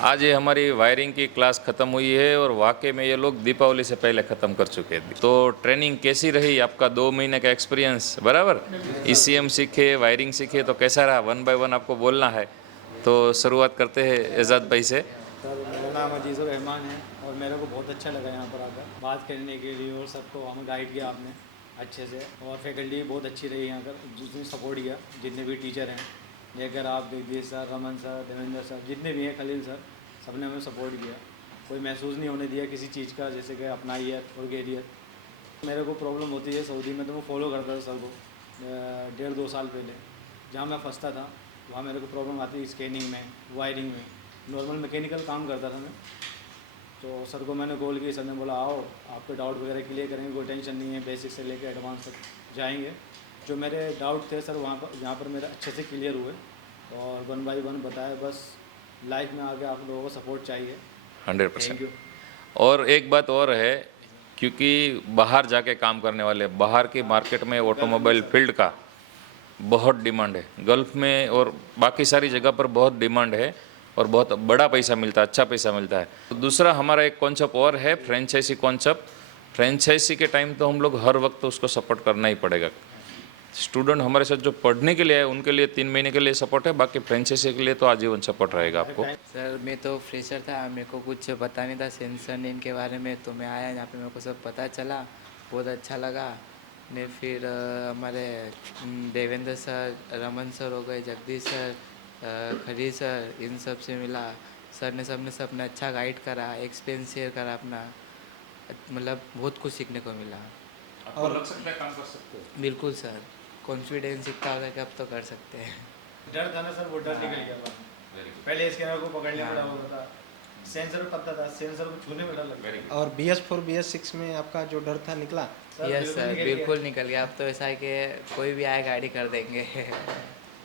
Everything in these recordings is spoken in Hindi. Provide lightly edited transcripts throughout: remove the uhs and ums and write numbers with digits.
आज ये हमारी वायरिंग की क्लास ख़त्म हुई है और वाकई में ये लोग दीपावली से पहले ख़त्म कर चुके थे। तो ट्रेनिंग कैसी रही आपका 2 महीने का एक्सपीरियंस? बराबर, ईसीएम सीखे, वायरिंग सीखे, तो कैसा रहा? 1 बाय 1 आपको बोलना है। तो शुरुआत करते हैं एजाज भाई से। सर मेरा नाम अजीज़ुर रहमान है और मेरे को बहुत अच्छा लगा यहाँ पर आकर बात करने के लिए, और सबको हमें गाइड किया आपने अच्छे से, और फैकल्टी बहुत अच्छी रही यहाँ पर, जिसने सपोर्ट किया, जितने भी टीचर हैं, लेकर आप Jagdish sir, Raman sir, Devendra sir, जितने भी हैं, खलील सर, सबने हमें सपोर्ट किया। कोई महसूस नहीं होने दिया किसी चीज़ का, जैसे कि अपना ईयर और कैरियर। मेरे को प्रॉब्लम होती है सऊदी में, तो मैं फॉलो करता था सर को 1.5-2 साल पहले। जहाँ मैं फंसता था वहाँ मेरे को प्रॉब्लम आती, स्कैनिंग में, वायरिंग में, नॉर्मल मैकेनिकल काम करता था मैं। तो सर को मैंने कॉल की, सर ने बोला आओ आपके डाउट वगैरह क्लियर करेंगे, कोई टेंशन नहीं है, बेसिक से लेकर एडवांस तक जाएंगे। जो मेरे डाउट थे सर वहाँ पर, यहाँ पर मेरे अच्छे से क्लियर हुए, और 1 बाय 1 बताया। बस लाइफ में आगे आप लोगों को सपोर्ट चाहिए। 100%। Thank you. और एक बात और है, क्योंकि बाहर जाके काम करने वाले, बाहर की मार्केट में ऑटोमोबाइल फील्ड का बहुत डिमांड है, गल्फ़ में और बाकी सारी जगह पर बहुत डिमांड है, और बहुत बड़ा पैसा मिलता है, अच्छा पैसा मिलता है। दूसरा हमारा एक कॉन्सेप्ट और है, फ्रेंचाइजी कॉन्सेप्ट। फ्रेंचाइजी के टाइम तो हम लोग हर वक्त उसको सपोर्ट करना ही पड़ेगा। स्टूडेंट हमारे साथ जो पढ़ने के लिए आए उनके लिए 3 महीने के लिए सपोर्ट है, बाकी फ्रेंचाइजी के लिए तो आजीवन सपोर्ट रहेगा आपको। सर मैं तो फ्रेशर था, मेरे को कुछ पता नहीं था सेंसर इनके बारे में, तो मैं आया यहाँ पे, मेरे को सब पता चला, बहुत अच्छा लगा। ने फिर हमारे देवेंद्र सर, रमन सर हो गए, जगदीश सर, खरी सर, इन सब से मिला। सर ने सबने अच्छा गाइड करा, एक्सपीरियंस शेयर करा अपना, मतलब बहुत कुछ सीखने को मिला। आपको लग सकता है काम कर सकते हो? बिल्कुल सर, कॉन्फिडेंस इतना होगा कि अब तो कर सकते हैं। डर था ना सर, वो डर निकल गया बाद में। पहले स्कैनर को पकड़ने में डर होता था, सेंसर पता था, सेंसर को छूने में डर लगता था। और BS4 BS6 में आपका जो डर था निकला? यस सर, बिल्कुल निकल गया। अब तो ऐसा है कि कोई भी आए गाड़ी कर देंगे।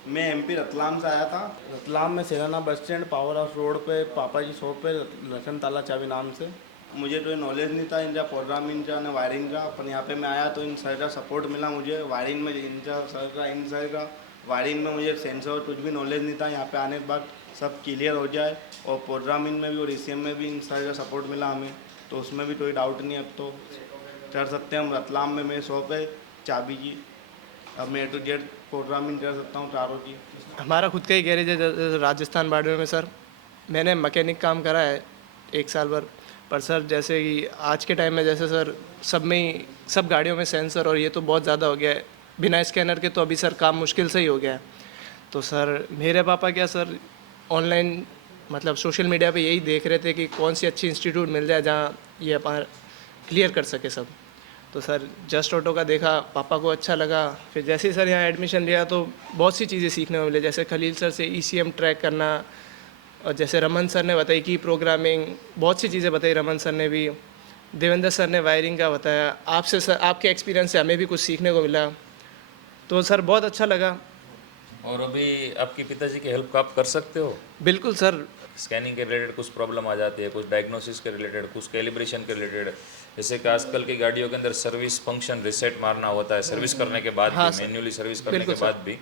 मैं MP रतलाम से आया था। रतलाम में cerana bus stand power house road पे पापा जी शॉप पे, लखन ताला चाबी नाम से। मुझे तो नॉलेज नहीं था इनका प्रोग्रामिंग का ना वायरिंग का, पर यहाँ पे मैं आया तो इन सर का सपोर्ट मिला मुझे। वायरिंग में इनका सर का, इन सर का वायरिंग में मुझे सेंसर कुछ भी नॉलेज नहीं था। यहाँ पे आने के बाद सब क्लियर हो जाए, और प्रोग्रामिंग में भी और ECM में भी इन सर का सपोर्ट मिला हमें, तो उसमें भी कोई डाउट नहीं। अब तो कर सकते हैं हम। रतलाम में मेरी शॉप है चाबी की, अब मैं A to Z प्रोग्रामिंग कर सकता हूँ कारों की। हमारा खुद का ही गैरेज है राजस्थान बाड़मेर में सर। मैंने मैकेनिक काम करा है 1 साल भर। पर सर जैसे कि आज के टाइम में, जैसे सर सब में ही, सब गाड़ियों में सेंसर और ये तो बहुत ज़्यादा हो गया है। बिना स्कैनर के तो अभी सर काम मुश्किल से ही हो गया है। तो सर मेरे पापा क्या सर ऑनलाइन, मतलब सोशल मीडिया पे यही देख रहे थे कि कौन सी अच्छी इंस्टीट्यूट मिल जाए जहाँ ये अपन क्लियर कर सके सब। तो सर जस्ट ऑटो का देखा, पापा को अच्छा लगा। फिर जैसे ही सर यहाँ एडमिशन लिया तो बहुत सी चीज़ें सीखने को मिले, जैसे खलील सर से ECM ट्रैक करना, और जैसे रमन सर ने बताई कि प्रोग्रामिंग, बहुत सी चीज़ें बताई रमन सर ने भी। देवेंद्र सर ने वायरिंग का बताया। आपसे सर, आपके एक्सपीरियंस से हमें भी कुछ सीखने को मिला, तो सर बहुत अच्छा लगा। और अभी आपके पिताजी की हेल्प आप कर सकते हो? बिल्कुल सर। स्कैनिंग के रिलेटेड कुछ प्रॉब्लम आ जाती है, कुछ डायग्नोसिस के रिलेटेड, कुछ कैलिब्रेशन के रिलेटेड, जैसे कि आजकल की गाड़ियों के अंदर सर्विस फंक्शन रिसेट मारना होता है सर्विस करने के बाद हाँ भी, सर, मैन्युअली सर्विस करने के बिल्कुल सर। बाद भी,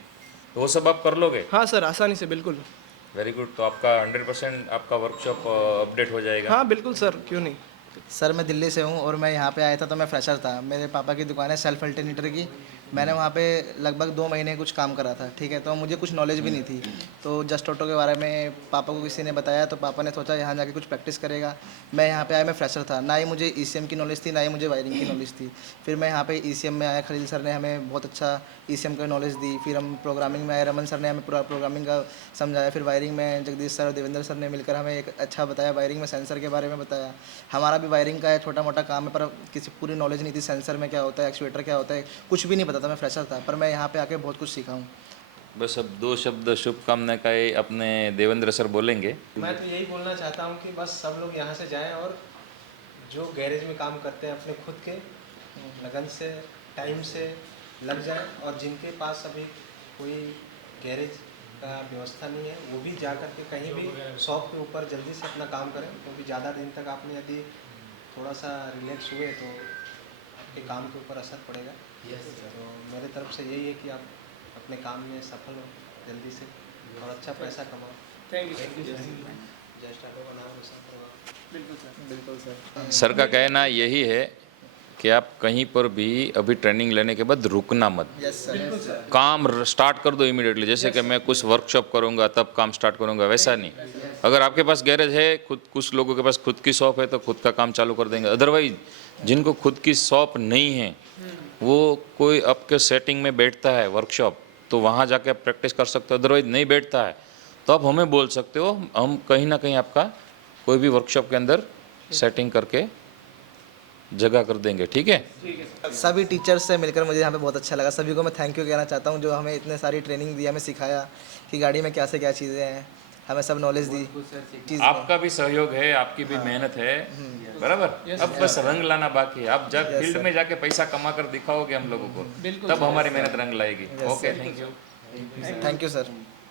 तो वो सब आप कर लोगे? हाँ सर, आसानी से, बिल्कुल। Very good. तो आपका 100% आपका वर्कशॉप अपडेट हो जाएगा। हाँ बिल्कुल सर, क्यों नहीं। सर मैं दिल्ली से हूँ और मैं यहाँ पे आया था तो मैं फ्रेशर था। मेरे पापा की दुकान है सेल्फ अल्टरनेटर की। मैंने वहाँ पे लगभग 2 महीने कुछ काम करा था, ठीक है। तो मुझे कुछ नॉलेज भी नहीं थी। तो जस्ट ऑटो के बारे में पापा को किसी ने बताया, तो पापा ने सोचा यहाँ जाके कुछ प्रैक्टिस करेगा। मैं यहाँ पे आया, मैं फ्रेशर था, ना ही मुझे ECM की नॉलेज थी, ना ही मुझे वायरिंग की नॉलेज थी। फिर मैं यहाँ पे ECM में आया, खलील सर ने हमें बहुत अच्छा ECM का नॉलेज दी। फिर हम प्रोग्रामिंग में आए, रमन सर ने हमें पूरा प्रोग्रामिंग का समझाया। फिर वायरिंग में जगदीश सर और देवेंद्र सर ने मिलकर हमें एक अच्छा बताया, वायरिंग में सेंसर के बारे में बताया। हमारा भी वायरिंग का है, छोटा मोटा काम है, पर किसी पूरी नॉलेज नहीं थी। सेंसर में क्या होता है, एक्चुएटर क्या होता है, कुछ भी नहीं पता था। मैं फ्रेशर था, पर मैं यहाँ पे आके बहुत कुछ सीखा हूँ। बस अब 2 शब्द शुभकामना का अपने देवेंद्र सर बोलेंगे। मैं तो यही बोलना चाहता हूँ कि बस सब लोग यहाँ से जाएं और जो गैरेज में काम करते हैं अपने खुद के लगन से, टाइम से लग जाएं, और जिनके पास अभी कोई गैरेज का व्यवस्था नहीं है वो भी जा कर के कहीं भी शॉप के ऊपर जल्दी से अपना काम करें, क्योंकि ज़्यादा दिन तक आपने यदि थोड़ा सा रिलैक्स हुए तो आपके काम के ऊपर असर पड़ेगा। तो मेरे तरफ से यही है कि आप अपने काम में सफल हो जल्दी से और अच्छा पैसा कमाओ। Thank you. बिल्कुल सर। सर का कहना यही है कि आप कहीं पर भी अभी ट्रेनिंग लेने के बाद रुकना मत, यस सर। काम स्टार्ट कर दो इमीडिएटली। जैसे कि मैं कुछ वर्कशॉप करूंगा तब काम स्टार्ट करूंगा, वैसा नहीं। अगर आपके पास गैरेज है, खुद कुछ लोगों के पास खुद की शॉप है तो खुद का काम चालू कर देंगे। अदरवाइज जिनको खुद की शॉप नहीं है वो कोई आपके सेटिंग में बैठता है वर्कशॉप, तो वहाँ जाके आप प्रैक्टिस कर सकते हो। अदरवाइज नहीं बैठता है तो आप हमें बोल सकते हो, हम कहीं ना कहीं आपका कोई भी वर्कशॉप के अंदर सेटिंग करके जगह कर देंगे, ठीक है। सभी टीचर्स से मिलकर मुझे यहाँ पे बहुत अच्छा लगा। सभी को मैं थैंक यू कहना चाहता हूँ जो हमें इतने सारी ट्रेनिंग दी, हमें सिखाया कि गाड़ी में क्या से क्या चीज़ें हैं, हमें सब नॉलेज दी चीज़। आपका भी सहयोग है, आपकी भी मेहनत है, बराबर। अब बस रंग लाना बाकी है। आप जब फील्ड में जाके पैसा कमा कर दिखाओगे हम लोगों को, तब हमारी मेहनत रंग लाएगी। Okay, thank you. Thank you sir.